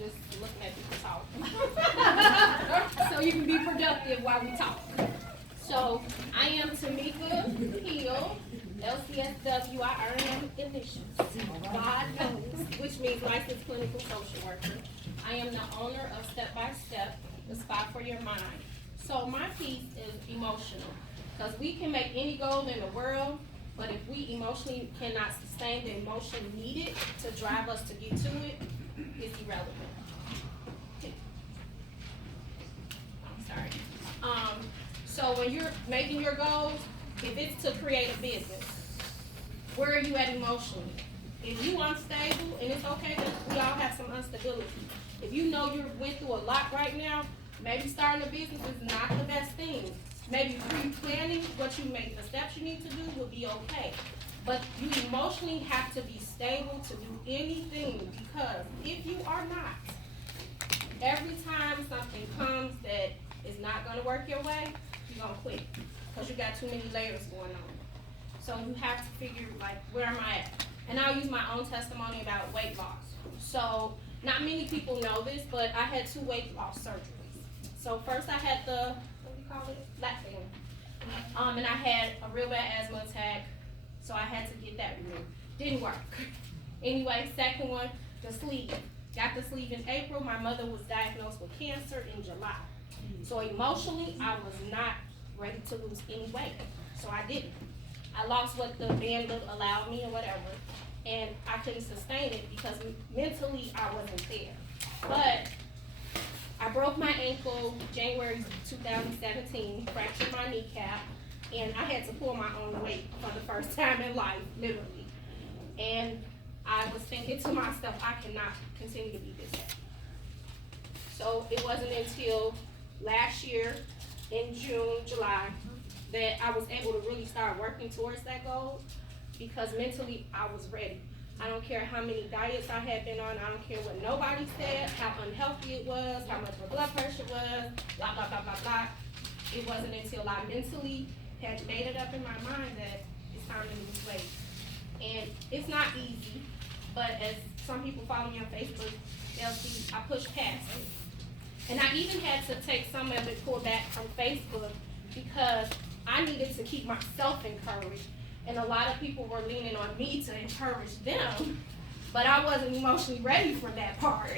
just looking at people talk. So you can be productive while we talk. So I am Tamika Hill, LCSW. I earn them initials. God knows, which means licensed clinical social worker. I am the owner of Step by Step, the spot for your mind. So my piece is emotional, because we can make any goal in the world, but if we emotionally cannot sustain the emotion needed to drive us to get to it, it's irrelevant. I'm sorry. So when you're making your goals, if it's to create a business, where are you at emotionally? If you unstable, and it's okay that we all have some instability. If you know you went through a lot right now, maybe starting a business is not the best thing. Maybe pre-planning what you make, the steps you need to do will be okay. But you emotionally have to be stable to do anything, because if you are not, every time something comes that is not gonna work your way, you're gonna quit, because you got too many layers going on. So you have to figure, like, where am I at? And I'll use my own testimony about weight loss. So not many people know this, but I had 2 weight loss surgeries. So first I had the, what do you call it? Lap-band. And I had a real bad asthma attack, so I had to get that removed. Didn't work. Anyway, second one, the sleeve. Got the sleeve in April. My mother was diagnosed with cancer in July. So emotionally, I was not ready to lose any weight. So I didn't. I lost what the band allowed me or whatever, and I couldn't sustain it because mentally I wasn't there. But I broke my ankle January 2017, fractured my kneecap, and I had to pull my own weight for the first time in life, literally. And I was thinking to myself, I cannot continue to be this way. So it wasn't until last year in June, July, that I was able to really start working towards that goal, because mentally I was ready. I don't care how many diets I had been on, I don't care what nobody said, how unhealthy it was, how much my blood pressure was, blah, blah, blah, blah, blah. It wasn't until I mentally had made it up in my mind that it's time to lose weight. And it's not easy, but as some people follow me on Facebook, they'll see I pushed past it. And I even had to take some of it, pull back from Facebook, because I needed to keep myself encouraged. And a lot of people were leaning on me to encourage them, but I wasn't emotionally ready for that part.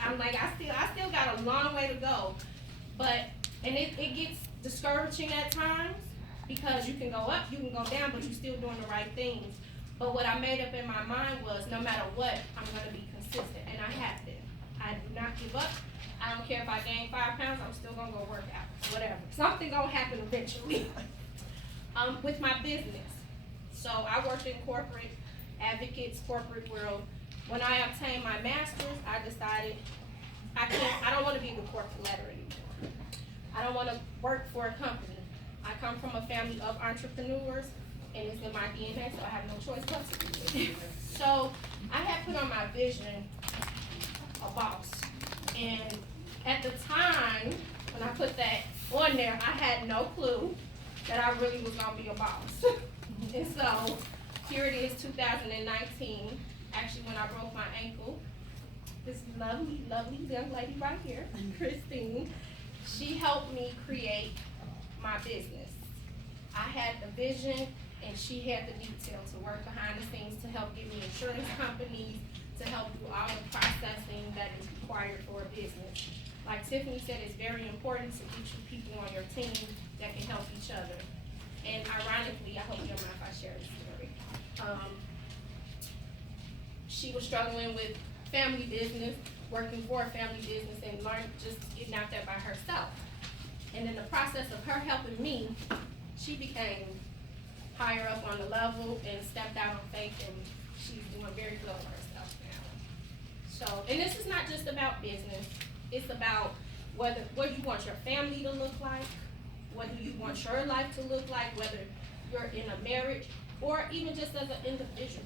I'm like, I still got a long way to go. But, and it gets discouraging at times, because you can go up, you can go down, but you're still doing the right things. But what I made up in my mind was, no matter what, I'm gonna be consistent, and I have been. I do not give up. I don't care if I gain 5 pounds, I'm still gonna go work out, whatever. Something gonna happen eventually. With my business. So I worked in corporate advocates, corporate world. When I obtained my master's, I decided I don't wanna be in the corporate ladder anymore. I don't wanna work for a company. I come from a family of entrepreneurs, and it's in my DNA, so I have no choice but to do it. So I had put on my vision, a boss. And at the time, when I put that on there, I had no clue that I really was gonna be a boss. And so, here it is, 2019, actually when I broke my ankle. This lovely, lovely young lady right here, Christine, she helped me create my business. I had the vision, and she had the detail to work behind the scenes to help give me insurance companies, to help do all the processing that is required for a business. Like Tiffany said, it's very important to get you people on your team that can help each other. And ironically, I hope you don't mind if I share this story. She was struggling with family business, working for a family business, and learned just getting out there by herself. And in the process of her helping me, she became higher up on the level and stepped out on faith, and she's doing very good for herself now. So, and this is not just about business. It's about what you want your family to look like, what do you want your life to look like, whether you're in a marriage or even just as an individual.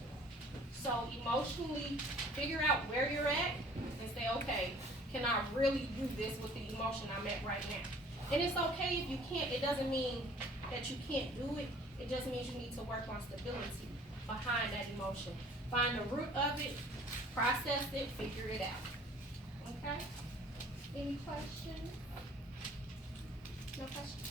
So emotionally, figure out where you're at and say, okay, can I really do this with the emotion I'm at right now? And it's okay if you can't. It doesn't mean that you can't do it. It just means you need to work on stability behind that emotion. Find the root of it, process it, figure it out. Okay? Okay? Any questions? No questions?